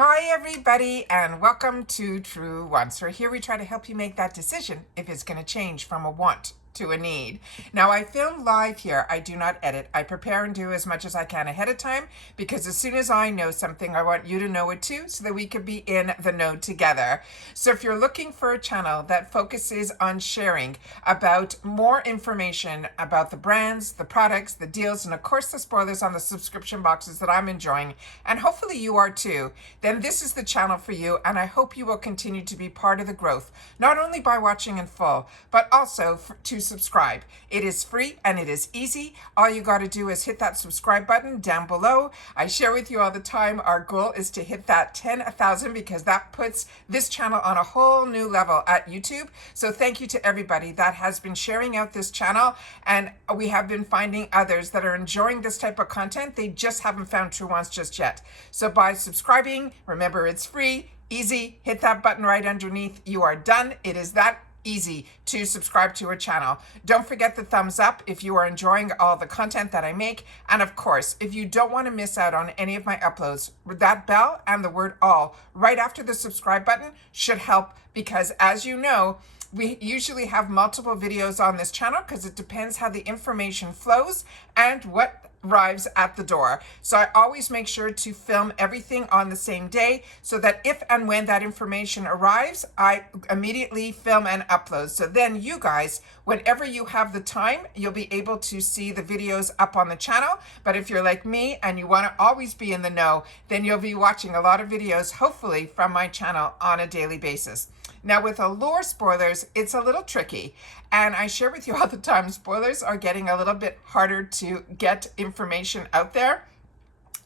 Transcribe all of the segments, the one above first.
Hi everybody and welcome to Truewants. So here we try to help you make that decision if it's going to change from a want to a need. Now I film live here. I do not edit. I prepare and do as much as I can ahead of time because as soon as I know something, I want you to know it too so that we could be in the know together. So if you're looking for a channel that focuses on sharing about more information about the brands, the products, the deals, and of course the spoilers on the subscription boxes that I'm enjoying, and hopefully you are too, then this is the channel for you, and I hope you will continue to be part of the growth, not only by watching in full, but also to subscribe. It is free and it is easy. All you got to do is hit that subscribe button down below. I share with you all the time, our goal is to hit that 10,000 because that puts this channel on a whole new level at YouTube. So thank you to everybody that has been sharing out this channel, and we have been finding others that are enjoying this type of content. They just haven't found Truewants just yet. So by subscribing, remember it's free, easy, hit that button right underneath. You are done. It is that easy to subscribe to a channel. Don't forget the thumbs up if you are enjoying all the content that I make. And of course, if you don't want to miss out on any of my uploads, that bell and the word all right after the subscribe button should help, because as you know, we usually have multiple videos on this channel because it depends how the information flows and what arrives at the door. So I always make sure to film everything on the same day so that if and when that information arrives, I immediately film and upload. So then you guys, whenever you have the time, you'll be able to see the videos up on the channel. But if you're like me and you want to always be in the know, then you'll be watching a lot of videos, hopefully from my channel on a daily basis. Now with Allure spoilers, it's a little tricky, and I share with you all the time, spoilers are getting a little bit harder to get information out there.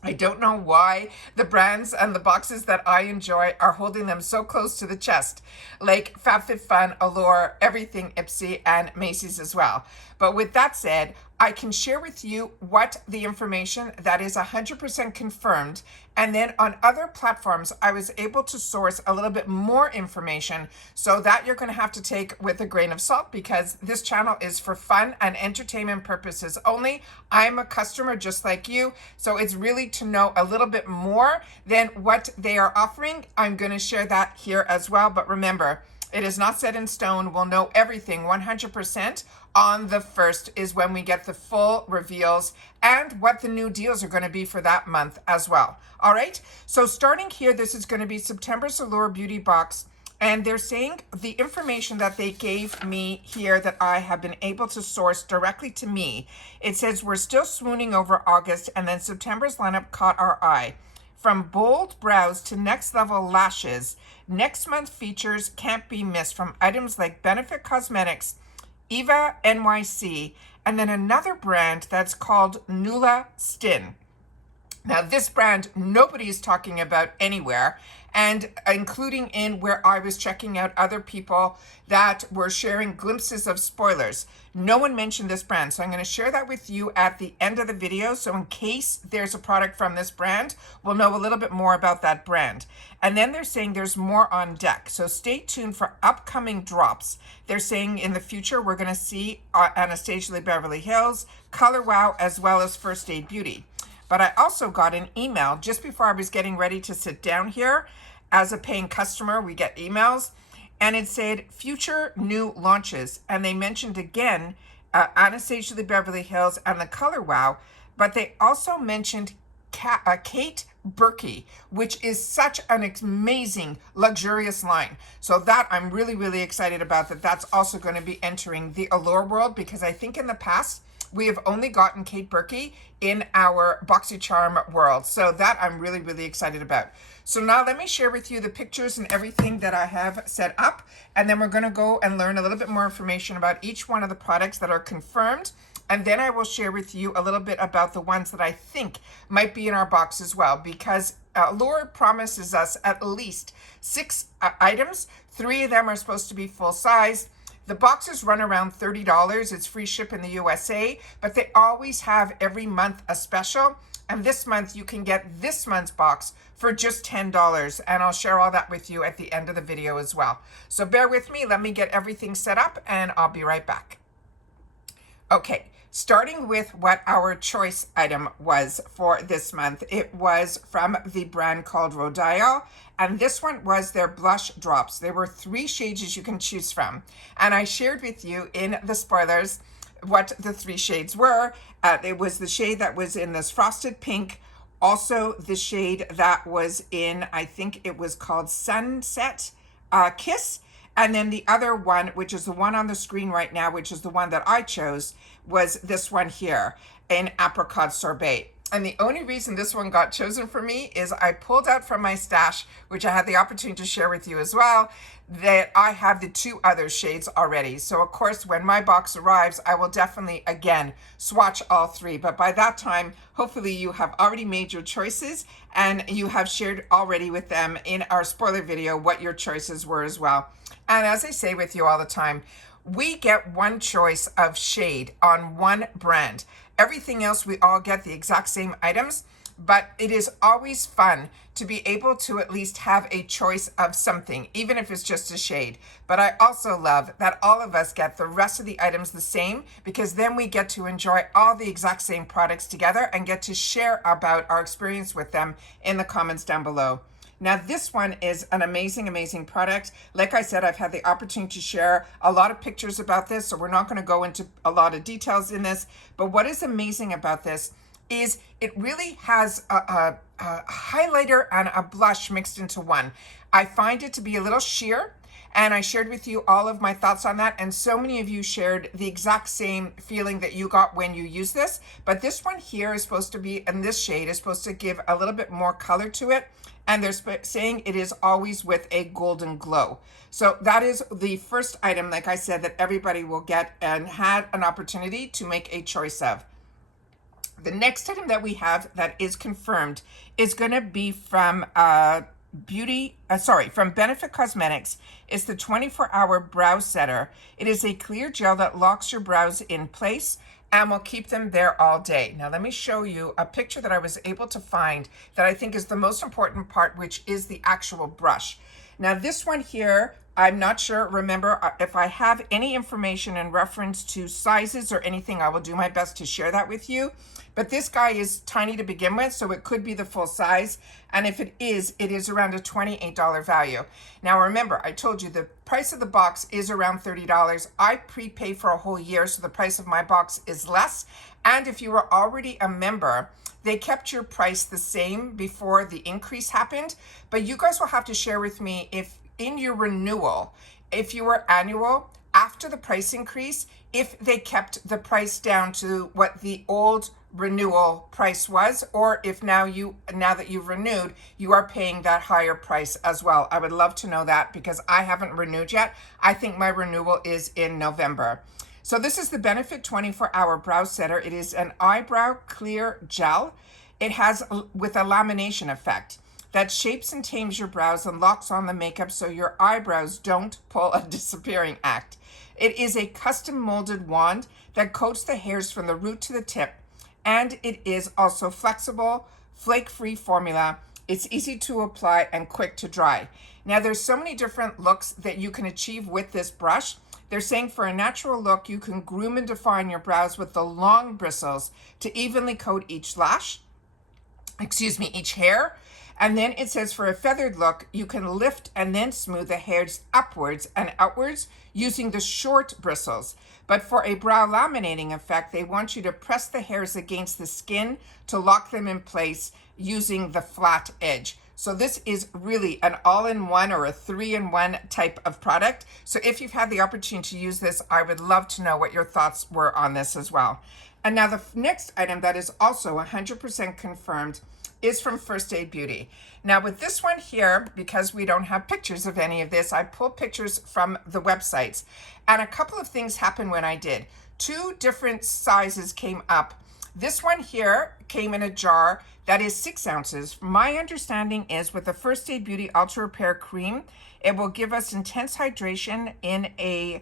I don't know why the brands and the boxes that I enjoy are holding them so close to the chest, like FabFitFun, Allure, everything Ipsy, and Macy's as well. But with that said, I can share with you what the information that is 100% confirmed, and then on other platforms I was able to source a little bit more information, so that you're going to have to take with a grain of salt because this channel is for fun and entertainment purposes only. I'm a customer just like you, so it's really to know a little bit more than what they are offering. I'm going to share that here as well, but remember, it is not set in stone. We'll know everything 100% on the 1st is when we get the full reveals and what the new deals are going to be for that month as well. All right, so starting here, this is going to be September's Allure Beauty Box, and they're saying the information that they gave me here that I have been able to source directly to me. It says we're still swooning over August, and then September's lineup caught our eye. From bold brows to next level lashes, next month features can't be missed from items like Benefit Cosmetics, Eva NYC, and then another brand that's called Nulastin. Now this brand nobody is talking about anywhere, and including in where I was checking out other people that were sharing glimpses of spoilers. No one mentioned this brand, so I'm going to share that with you at the end of the video. So in case there's a product from this brand, we'll know a little bit more about that brand. And then they're saying there's more on deck, so stay tuned for upcoming drops. They're saying in the future we're going to see Anastasia Beverly Hills, Color Wow, as well as First Aid Beauty. But I also got an email just before I was getting ready to sit down here. As a paying customer, we get emails, and it said future new launches. And they mentioned again Anastasia Beverly Hills and the Color Wow, but they also mentioned Kate Burkey, which is such an amazing, luxurious line. So that I'm really, really excited about that. That's also going to be entering the Allure world, because I think in the past, we have only gotten Kate Burkey in our BoxyCharm world. So that I'm really, really excited about. So now let me share with you the pictures and everything that I have set up. And then we're going to go and learn a little bit more information about each one of the products that are confirmed. And then I will share with you a little bit about the ones that I think might be in our box as well, because Allure promises us at least 6 items. 3 of them are supposed to be full size. The boxes run around $30. It's free ship in the USA, but they always have every month a special. And this month you can get this month's box for just $10. And I'll share all that with you at the end of the video as well. So bear with me. Let me get everything set up and I'll be right back. Okay, Starting with what our choice item was for this month. It was from the brand called Rodial, and this one was their blush drops. There were 3 shades you can choose from, and I shared with you in the spoilers what the 3 shades were. It was the shade that was in this frosted pink, also the shade that was in, I think it was called Sunset Kiss, and then the other one, which is the one on the screen right now, which is the one that I chose, was this one here in Apricot Sorbet. And the only reason this one got chosen for me is I pulled out from my stash, which I had the opportunity to share with you as well, that I have the 2 other shades already. So of course, when my box arrives, I will definitely, again, swatch all 3. But by that time, hopefully you have already made your choices and you have shared already with them in our spoiler video what your choices were as well. And as I say with you all the time, we get one choice of shade on one brand. Everything else, we all get the exact same items, but it is always fun to be able to at least have a choice of something, even if it's just a shade. But I also love that all of us get the rest of the items the same, because then we get to enjoy all the exact same products together and get to share about our experience with them in the comments down below. Now, this one is an amazing, amazing product. Like I said, I've had the opportunity to share a lot of pictures about this, so we're not going to go into a lot of details in this. But what is amazing about this is it really has a highlighter and a blush mixed into one. I find it to be a little sheer, and I shared with you all of my thoughts on that, and so many of you shared the exact same feeling that you got when you use this. But this one here is supposed to be, and this shade is supposed to give a little bit more color to it, and they're saying it is always with a golden glow. So that is the first item, like I said, that everybody will get and had an opportunity to make a choice of. The next item that we have that is confirmed is going to be from from Benefit Cosmetics. It's the 24-hour brow setter. It is a clear gel that locks your brows in place and will keep them there all day. Now let me show you a picture that I was able to find that I think is the most important part, which is the actual brush. Now this one here, I'm not sure, remember, if I have any information in reference to sizes or anything, I will do my best to share that with you. But this guy is tiny to begin with, so it could be the full size. And if it is around a $28 value. Now remember, I told you the price of the box is around $30. I prepay for a whole year, so the price of my box is less. And if you were already a member, they kept your price the same before the increase happened. But you guys will have to share with me if in your renewal, if you were annual, after the price increase, if they kept the price down to what the old renewal price was, or if now that you've renewed, you are paying that higher price as well. I would love to know that because I haven't renewed yet. I think my renewal is in November. So this is the Benefit 24-hour brow setter. It is an eyebrow clear gel. It has with a lamination effect that shapes and tames your brows and locks on the makeup so your eyebrows don't pull a disappearing act. It is a custom molded wand that coats the hairs from the root to the tip, and it is also flexible, flake-free formula. It's easy to apply and quick to dry. Now there's so many different looks that you can achieve with this brush. They're saying for a natural look, you can groom and define your brows with the long bristles to evenly coat each each hair. And then it says for a feathered look, you can lift and then smooth the hairs upwards and outwards using the short bristles. But for a brow laminating effect, they want you to press the hairs against the skin to lock them in place using the flat edge. So this is really an all-in-one or a 3-in-1 type of product. So if you've had the opportunity to use this, I would love to know what your thoughts were on this as well. And now the next item that is also 100% confirmed is from First Aid Beauty. Now with this one here, because we don't have pictures of any of this, I pulled pictures from the websites. And a couple of things happened when I did. 2 different sizes came up. This one here came in a jar that is 6 ounces. My understanding is with the First Aid Beauty Ultra Repair Cream, it will give us intense hydration in a,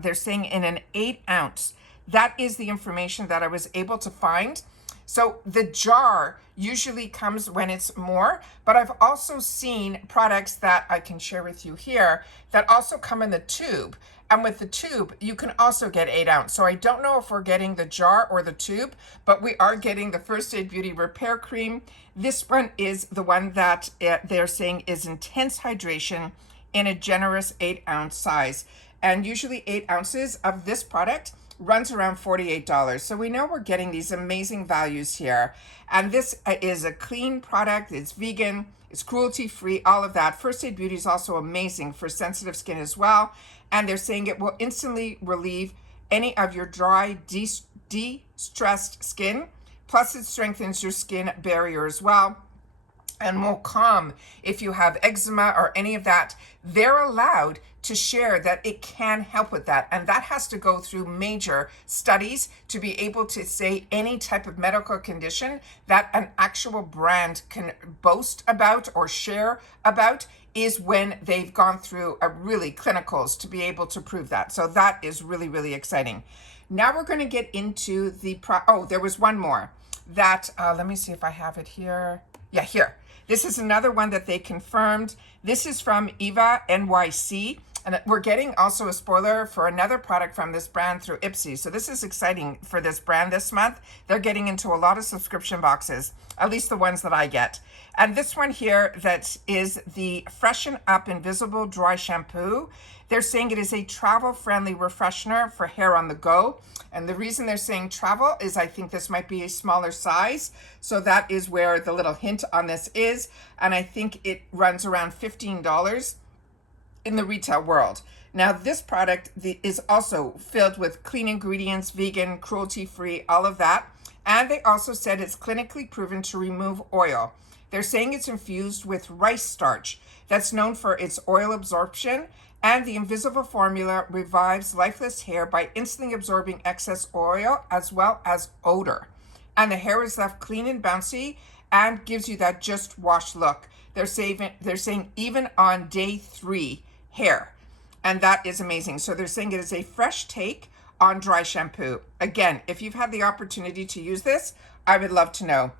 they're saying in an 8 ounce. That is the information that I was able to find. So the jar usually comes when it's more, but I've also seen products that I can share with you here that also come in the tube. And with the tube, you can also get 8 ounce. So I don't know if we're getting the jar or the tube, but we are getting the First Aid Beauty Repair Cream. This one is the one that they're saying is intense hydration in a generous 8 ounce size. And usually 8 ounces of this product runs around $48. So we know we're getting these amazing values here. And this is a clean product. It's vegan, it's cruelty free, all of that. First Aid Beauty is also amazing for sensitive skin as well. And they're saying it will instantly relieve any of your dry, de-stressed skin. Plus it strengthens your skin barrier as well, and will calm if you have eczema or any of that. They're allowed to share that it can help with that. And that has to go through major studies to be able to say any type of medical condition that an actual brand can boast about or share about is when they've gone through a really clinicals to be able to prove that. So that is really, really exciting. Now we're going to get into the, there was one more that, let me see if I have it here. Yeah, here. This is another one that they confirmed. This is from Eva NYC. And we're getting also a spoiler for another product from this brand through Ipsy. So this is exciting for this brand this month. They're getting into a lot of subscription boxes, at least the ones that I get. And this one here, that is the Freshen Up Invisible Dry Shampoo. They're saying it is a travel-friendly refreshener for hair on the go. And the reason they're saying travel is I think this might be a smaller size. So that is where the little hint on this is. And I think it runs around $15 in the retail world. Now this product is also filled with clean ingredients, vegan, cruelty-free, all of that. And they also said it's clinically proven to remove oil. They're saying it's infused with rice starch that's known for its oil absorption, and the invisible formula revives lifeless hair by instantly absorbing excess oil as well as odor. And the hair is left clean and bouncy and gives you that just washed look. They're saying even on day 3 hair, and that is amazing. So they're saying it is a fresh take on dry shampoo. Again, if you've had the opportunity to use this, I would love to know.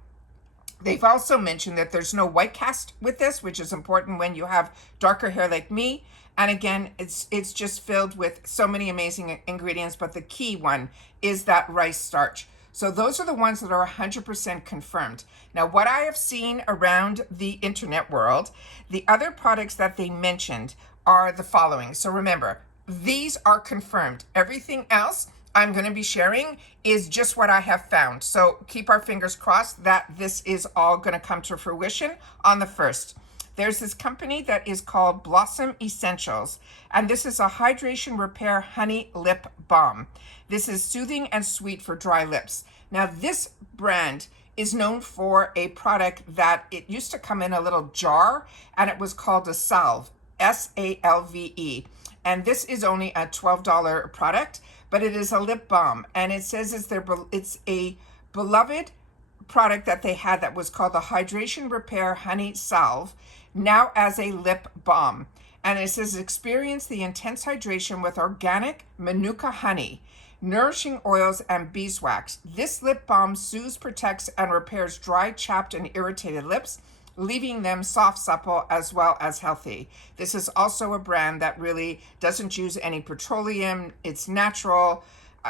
They've also mentioned that there's no white cast with this, which is important when you have darker hair like me. And again, it's just filled with so many amazing ingredients, but the key one is that rice starch. So those are the ones that are 100% confirmed. Now, what I have seen around the internet world, the other products that they mentioned are the following. So remember, these are confirmed. Everything else I'm going to be sharing is just what I have found. So keep our fingers crossed that this is all going to come to fruition on the 1st. There's this company that is called Blossom Essentials, and this is a hydration repair honey lip balm. This is soothing and sweet for dry lips. Now this brand is known for a product that it used to come in a little jar, and it was called a salve, S-A-L-V-E. And this is only a $12 product, but it is a lip balm. And it says it's a beloved product that they had that was called the Hydration Repair Honey Salve, now as a lip balm. And it says experience the intense hydration with organic Manuka honey, nourishing oils, and beeswax. This lip balm soothes, protects, and repairs dry, chapped, and irritated lips, leaving them soft, supple, as well as healthy. This is also a brand that really doesn't use any petroleum. It's natural.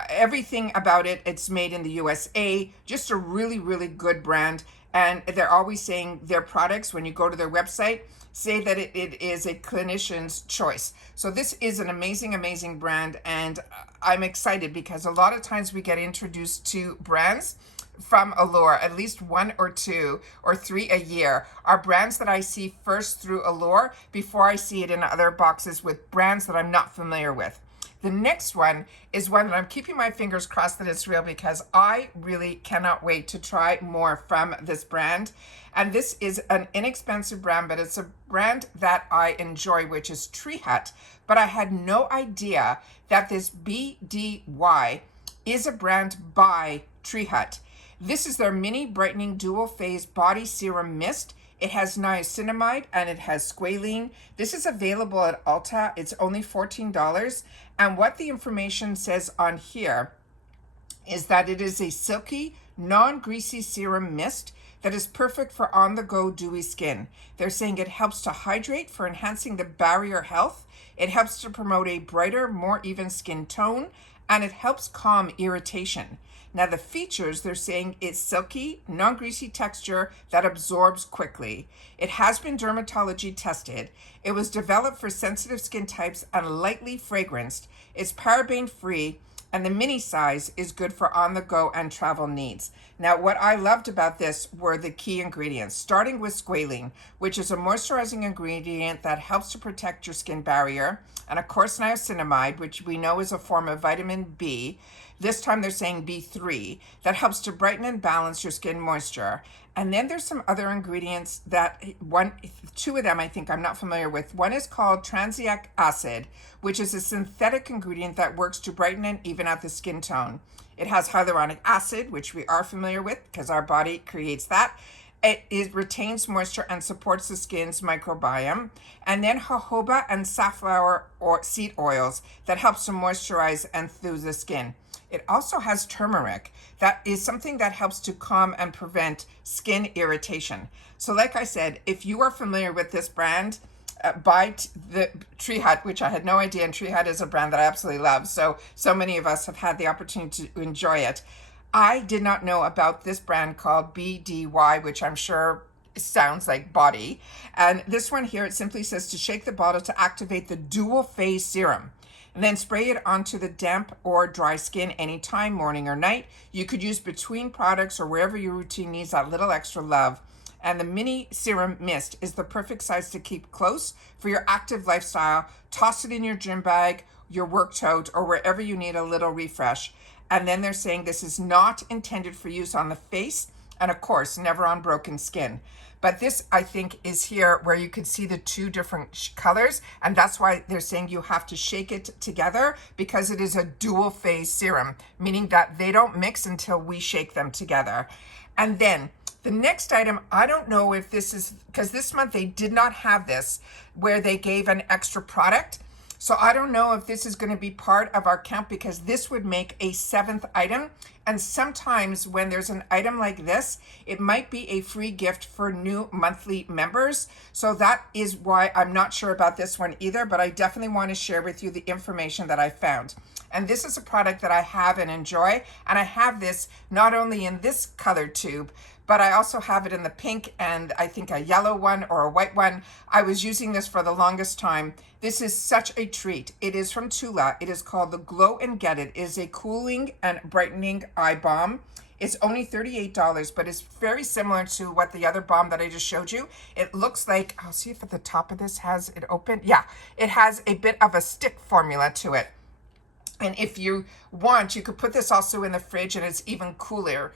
Everything about it, it's made in the USA. Just a really, really good brand. And they're always saying their products, when you go to their website, say that it is a clinician's choice. So this is an amazing, amazing brand. And I'm excited because a lot of times we get introduced to brands from Allure, at least 1 or 2 or 3 a year, are brands that I see first through Allure before I see it in other boxes with brands that I'm not familiar with. The next one is one that I'm keeping my fingers crossed that it's real, because I really cannot wait to try more from this brand. And this is an inexpensive brand, but it's a brand that I enjoy, which is Tree Hut. But I had no idea that this BDY is a brand by Tree Hut. This is their mini brightening dual phase body serum mist. It has niacinamide and it has squalene. This is available at Ulta. It's only $14. And what the information says on here is that it is a silky, non-greasy serum mist that is perfect for on-the-go dewy skin. They're saying it helps to hydrate for enhancing the barrier health. It helps to promote a brighter, more even skin tone, and it helps calm irritation. Now the features, they're saying it's silky, non-greasy texture that absorbs quickly. It has been dermatology tested. It was developed for sensitive skin types and lightly fragranced. It's paraben free, and the mini size is good for on-the-go and travel needs. Now, what I loved about this were the key ingredients, starting with squalene, which is a moisturizing ingredient that helps to protect your skin barrier, and of course niacinamide, which we know is a form of vitamin B. This time they're saying B3, that helps to brighten and balance your skin moisture. And then there's some other ingredients that two of them I think I'm not familiar with. One is called transiac acid, which is a synthetic ingredient that works to brighten and even out the skin tone. It has hyaluronic acid, which we are familiar with because our body creates that. It retains moisture and supports the skin's microbiome. And then jojoba and safflower or seed oils that helps to moisturize and soothe the skin. It also has turmeric. That is something that helps to calm and prevent skin irritation. So like I said, if you are familiar with this brand, buy the Tree Hut, which I had no idea, and Tree Hut is a brand that I absolutely love. So many of us have had the opportunity to enjoy it. I did not know about this brand called BDY, which I'm sure sounds like body. And this one here, it simply says to shake the bottle to activate the dual phase serum. And then spray it onto the damp or dry skin anytime, morning or night. You could use between products or wherever your routine needs that little extra love. And the mini serum mist is the perfect size to keep close for your active lifestyle. Toss it in your gym bag, your work tote, or wherever you need a little refresh. And then they're saying this is not intended for use on the face, and of course, never on broken skin. But this, I think, is here where you can see the two different colors, and that's why they're saying you have to shake it together, because it is a dual phase serum, meaning that they don't mix until we shake them together. And then the next item, I don't know if this is, because this month they did not have this, where they gave an extra product. So I don't know if this is going to be part of our count, because this would make a 7th item. And sometimes when there's an item like this, it might be a free gift for new monthly members. So that is why I'm not sure about this one either, but I definitely want to share with you the information that I found. And this is a product that I have and enjoy. And I have this not only in this color tube, but I also have it in the pink and I think a yellow one or a white one. I was using this for the longest time. This is such a treat. It is from Tula. It is called the Glow and Get It. It is a cooling and brightening eye balm. It's only $38, but it's very similar to what the other balm that I just showed you. It looks like, I'll see if at the top of this has it open. Yeah, it has a bit of a stick formula to it. And if you want, you could put this also in the fridge and it's even cooler.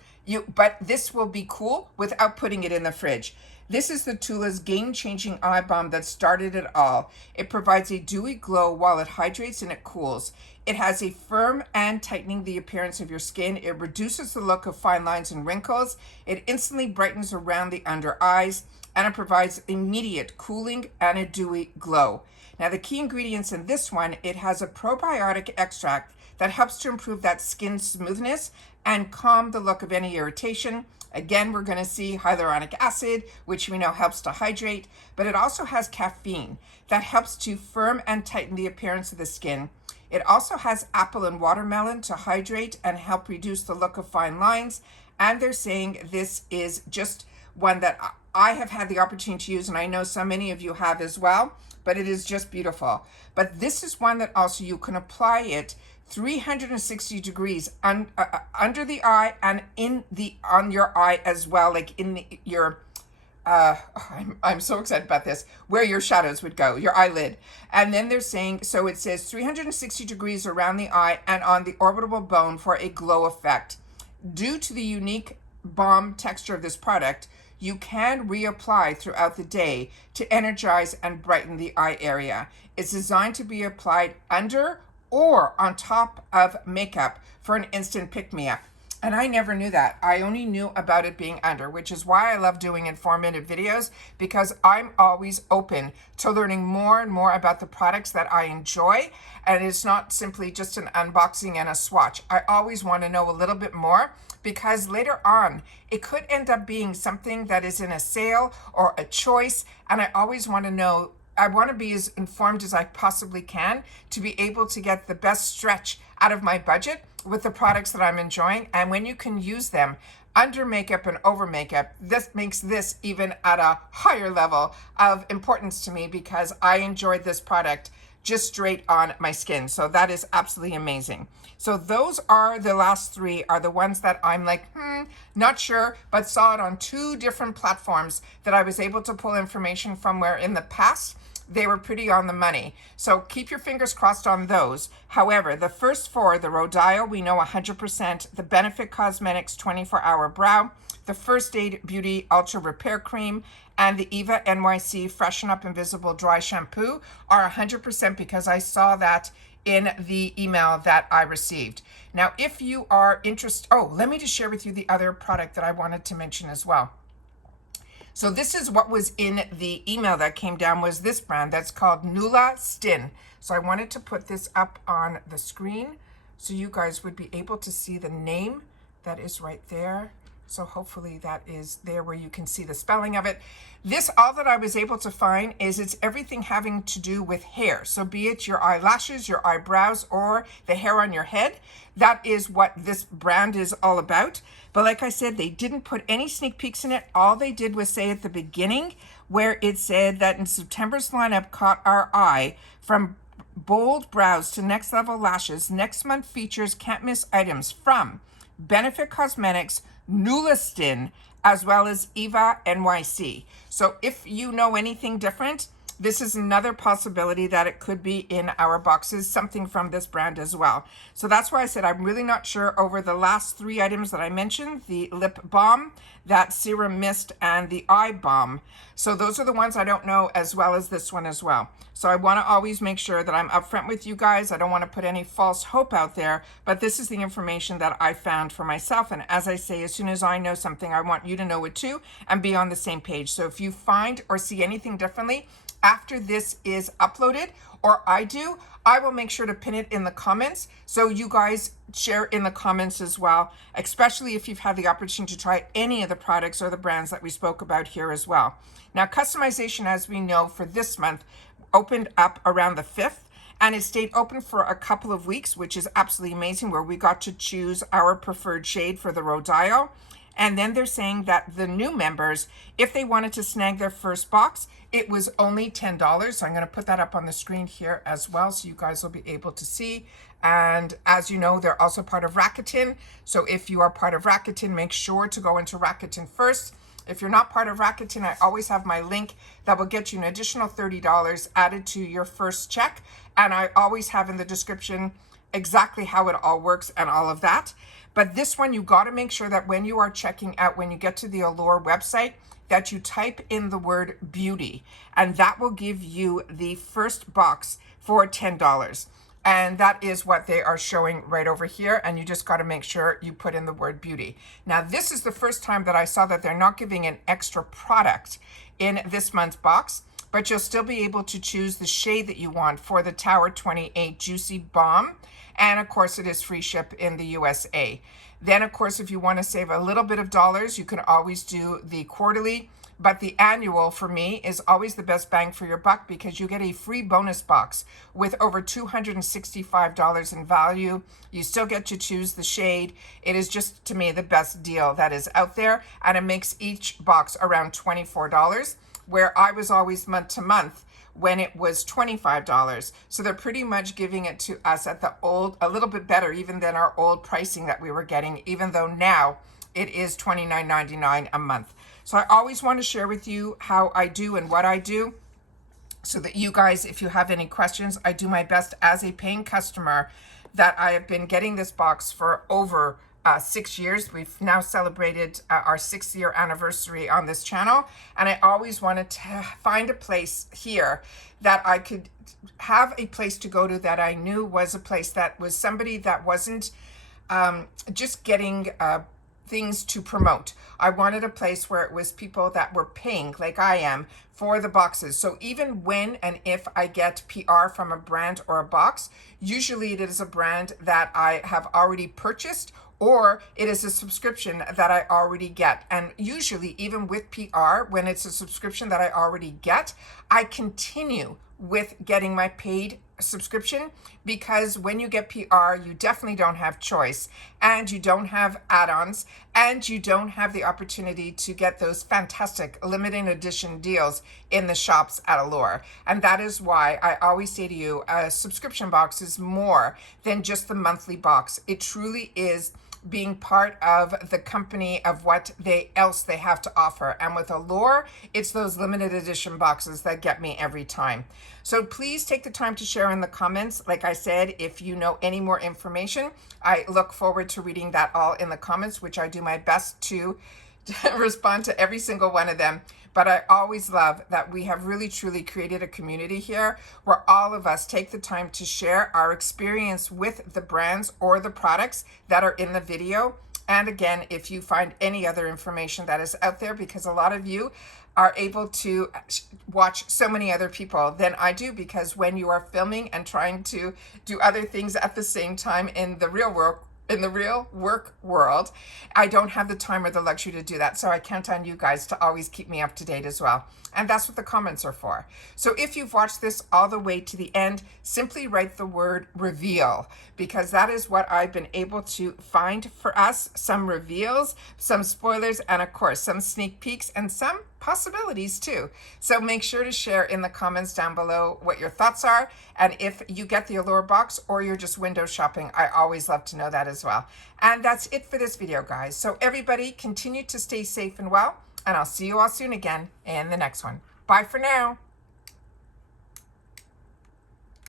But this will be cool without putting it in the fridge. This is the Tula's game-changing eye balm that started it all. It provides a dewy glow while it hydrates and it cools. It has a firm and tightening the appearance of your skin. It reduces the look of fine lines and wrinkles. It instantly brightens around the under eyes, and it provides immediate cooling and a dewy glow. Now the key ingredients in this one, it has a probiotic extract that helps to improve that skin smoothness and calm the look of any irritation. Again, we're going to see hyaluronic acid, which we know helps to hydrate, but it also has caffeine that helps to firm and tighten the appearance of the skin. It also has apple and watermelon to hydrate and help reduce the look of fine lines. And they're saying this is just one that I have had the opportunity to use, and I know so many of you have as well, but it is just beautiful. But this is one that also you can apply it 360 degrees under the eye and on your eye as well, like in your I'm so excited about this, where your shadows would go, your eyelid. And then they're saying, so it says 360 degrees around the eye and on the orbital bone for a glow effect. Due to the unique balm texture of this product, you can reapply throughout the day to energize and brighten the eye area. It's designed to be applied under or on top of makeup for an instant pick-me-up. And I never knew that. I only knew about it being under, which is why I love doing informative videos, because I'm always open to learning more and more about the products that I enjoy. And it's not simply just an unboxing and a swatch. I always want to know a little bit more, because later on it could end up being something that is in a sale or a choice. And I always want to know, I want to be as informed as I possibly can to be able to get the best stretch out of my budget with the products that I'm enjoying. And when you can use them under makeup and over makeup, this makes this even at a higher level of importance to me, because I enjoyed this product just straight on my skin. So that is absolutely amazing. So those are the last three, are the ones that I'm like, not sure, but saw it on 2 different platforms that I was able to pull information from, where in the past they were pretty on the money. So keep your fingers crossed on those. However, the first 4, the Rodial, we know 100%, the Benefit Cosmetics 24-Hour Brow, the First Aid Beauty Ultra Repair Cream, and the Eva NYC Freshen Up Invisible Dry Shampoo are 100%, because I saw that in the email that I received. Now, if you are interested, let me just share with you the other product that I wanted to mention as well. So this is what was in the email that came down, was this brand that's called Nulastin. So I wanted to put this up on the screen so you guys would be able to see the name that is right there. So hopefully that is there where you can see the spelling of it. This, all that I was able to find is it's everything having to do with hair. So be it your eyelashes, your eyebrows, or the hair on your head. That is what this brand is all about. But like I said, they didn't put any sneak peeks in it. All they did was say at the beginning, where it said that in September's lineup caught our eye, from bold brows to next level lashes, next month features can't miss items from Benefit Cosmetics, Nulastin, as well as Eva NYC. So if you know anything different, this is another possibility that it could be in our boxes, something from this brand as well. So that's why I said I'm really not sure over the last 3 items that I mentioned, the lip balm, that serum mist, and the eye balm. So those are the ones I don't know, as well as this one as well. So I want to always make sure that I'm upfront with you guys. I don't want to put any false hope out there, but this is the information that I found for myself. And as I say, as soon as I know something, I want you to know it too and be on the same page. So if you find or see anything differently after this is uploaded, or I do, I will make sure to pin it in the comments so you guys share in the comments as well, especially if you've had the opportunity to try any of the products or the brands that we spoke about here as well. Now, customization, as we know, for this month opened up around the 5th, and it stayed open for a couple of weeks, which is absolutely amazing, where we got to choose our preferred shade for the Rodial. And then they're saying that the new members, if they wanted to snag their first box, it was only $10. So I'm going to put that up on the screen here as well, so you guys will be able to see. And as you know, they're also part of Rakuten. So if you are part of Rakuten, make sure to go into Rakuten first. If you're not part of Rakuten, I always have my link that will get you an additional $30 added to your first check. And I always have in the description exactly how it all works and all of that. But this one, you got to make sure that when you are checking out, when you get to the Allure website, that you type in the word beauty, and that will give you the first box for $10. And that is what they are showing right over here. And you just got to make sure you put in the word beauty. Now, this is the first time that I saw that they're not giving an extra product in this month's box, but you'll still be able to choose the shade that you want for the Tower 28 Juicy Balm. And of course, it is free ship in the USA. Then, of course, if you want to save a little bit of dollars, you can always do the quarterly. But the annual, for me, is always the best bang for your buck, because you get a free bonus box with over $265 in value. You still get to choose the shade. It is just, to me, the best deal that is out there. And it makes each box around $24, where I was always month to month when it was $25. So they're pretty much giving it to us at the old, a little bit better even than our old pricing that we were getting, even though now it is $29.99 a month. So I always want to share with you how I do and what I do, so that you guys, if you have any questions, I do my best as a paying customer, that I have been getting this box for over 6 years. We've now celebrated our 6th year anniversary on this channel, and I always wanted to find a place here that I could have a place to go to, that I knew was a place that was somebody that wasn't just getting things to promote. I wanted a place where it was people that were paying, like I am, for the boxes. So even when and if I get PR from a brand or a box, usually it is a brand that I have already purchased, or it is a subscription that I already get. And usually, even with PR, when it's a subscription that I already get, I continue with getting my paid subscription, because when you get PR, you definitely don't have choice, and you don't have add-ons, and you don't have the opportunity to get those fantastic limited edition deals in the shops at Allure. And that is why I always say to you, a subscription box is more than just the monthly box. It truly is being part of the company of what else they have to offer. And with Allure, it's those limited edition boxes that get me every time. So please take the time to share in the comments. Like I said, if you know any more information, I look forward to reading that all in the comments, which I do my best to respond to every single one of them. But I always love that we have really truly created a community here where all of us take the time to share our experience with the brands or the products that are in the video. And again, if you find any other information that is out there, because a lot of you are able to watch so many other people than I do, because when you are filming and trying to do other things at the same time in the real work world, I don't have the time or the luxury to do that. So I count on you guys to always keep me up to date as well. And that's what the comments are for. So if you've watched this all the way to the end, simply write the word reveal, because that is what I've been able to find for us. Some reveals, some spoilers, and of course, some sneak peeks and some possibilities too. So make sure to share in the comments down below what your thoughts are. And if you get the Allure box or you're just window shopping, I always love to know that as well. And that's it for this video, guys. So everybody continue to stay safe and well, and I'll see you all soon again in the next one. Bye for now.